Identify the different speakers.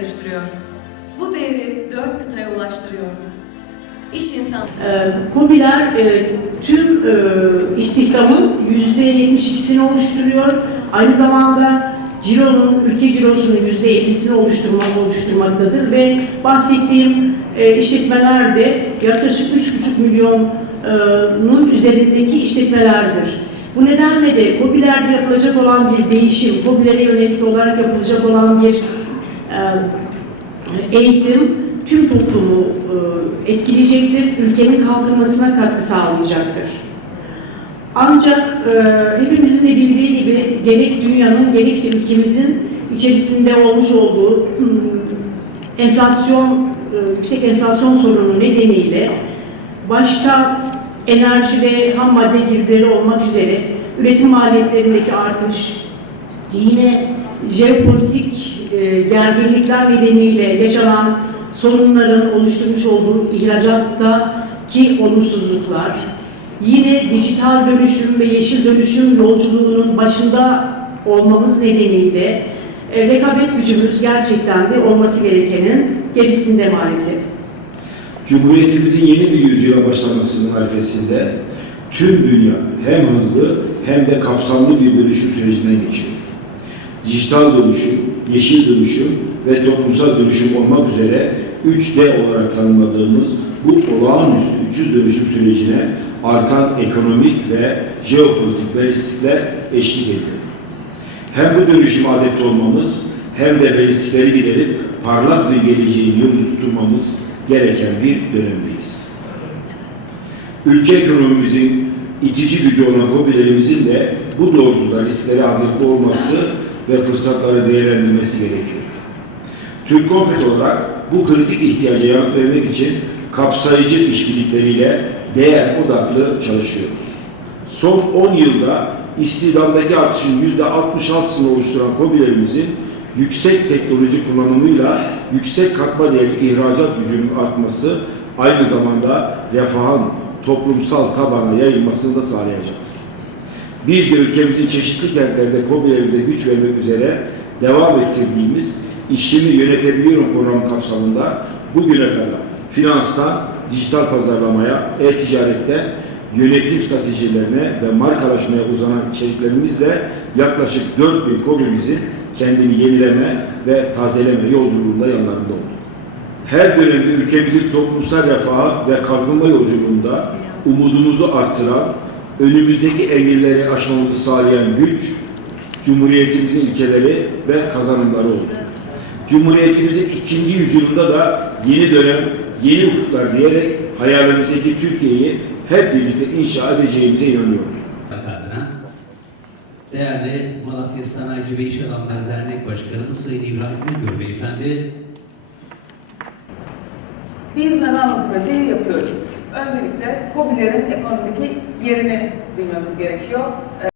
Speaker 1: oluşturuyor. Bu değeri dört kıtaya ulaştırıyor. İş insanı
Speaker 2: Ee, KOBİ'ler e, tüm e, istihdamın %72'sini oluşturuyor. Aynı zamanda cironun, ülke cirosunun %50'sini oluşturmak, oluşturmaktadır ve bahsettiğim e, işletmeler de yaklaşık 3,5 milyonun üzerindeki işletmelerdir. Bu nedenle de KOBİ'lerde yapılacak olan bir değişim, KOBİ'lere yönelik olarak yapılacak olan bir e, eğitim tüm toplumu etkileyecektir, ülkenin kalkınmasına katkı sağlayacaktır. Ancak hepimizin de bildiği gibi gerek dünyanın gerekse ülkemizin içerisinde olmuş olduğu hmm, enflasyon, yüksek enflasyon sorunu nedeniyle başta enerji ve ham madde girdileri olmak üzere üretim maliyetlerindeki artış, yine jeopolitik e, gerginlikler nedeniyle yaşanan sorunların oluşturmuş olduğu ihracattaki olumsuzluklar, yine dijital dönüşüm ve yeşil dönüşüm yolculuğunun başında olmamız nedeniyle e, rekabet gücümüz gerçekten de olması gerekenin gerisinde maalesef.
Speaker 3: Cumhuriyetimizin yeni bir yüzyıla başlamasının arifesinde tüm dünya hem hızlı hem de kapsamlı bir dönüşüm sürecinden geçiyor. Dijital dönüşüm, yeşil dönüşüm ve toplumsal dönüşüm olmak üzere 3D olarak tanımladığımız bu olağanüstü 300 dönüşüm sürecine artan ekonomik ve jeopolitik belirsizlikler eşlik ediyor. Hem bu dönüşüme adapte olmamız hem de belirsizlikleri giderip parlak bir geleceğin yolunu tutturmamız gereken bir dönemdeyiz. Ülke ekonomimizin itici gücü olan KOBİ'lerimizin de bu doğrultuda risklere hazırlıklı olması ve fırsatları değerlendirmesi gerekiyor. Türk Konfet olarak bu kritik ihtiyaca yanıt vermek için kapsayıcı işbirlikleriyle değer odaklı çalışıyoruz. Son 10 yılda istihdamdaki artışın %66'sını oluşturan KOBİ'lerimizin yüksek teknoloji kullanımıyla yüksek katma değerli ihracat gücünün artması aynı zamanda refahın toplumsal tabana yayılmasını da sağlayacaktır. Biz de ülkemizin çeşitli kentlerinde KOBİ'lerimize güç vermek üzere devam ettirdiğimiz işimi yönetebiliyorum programı kapsamında bugüne kadar finanstan dijital pazarlamaya, e-ticarette yönetim stratejilerine ve markalaşmaya uzanan içeriklerimizle yaklaşık 4000 KOBİ'mizin kendini yenileme ve tazeleme yolculuğunda yanlarında oldu. Her dönemde ülkemizin toplumsal refahı ve kalkınma yolculuğunda umudumuzu artıran, önümüzdeki engelleri aşmamızı sağlayan güç, Cumhuriyetimizin ilkeleri ve kazanımları oldu. Cumhuriyetimizin ikinci yüzyılında da yeni dönem, yeni ufuklar diyerek hayalimizdeki Türkiye'yi hep birlikte inşa edeceğimize inanıyorum.
Speaker 4: adına değerli Malatya Sanayici ve İş Adamları Dernek Başkanımız Sayın İbrahim Güngör Beyefendi
Speaker 5: Biz neden anlatımı yapıyoruz? Öncelikle KOBİ'lerin ekonomideki yerini bilmemiz gerekiyor.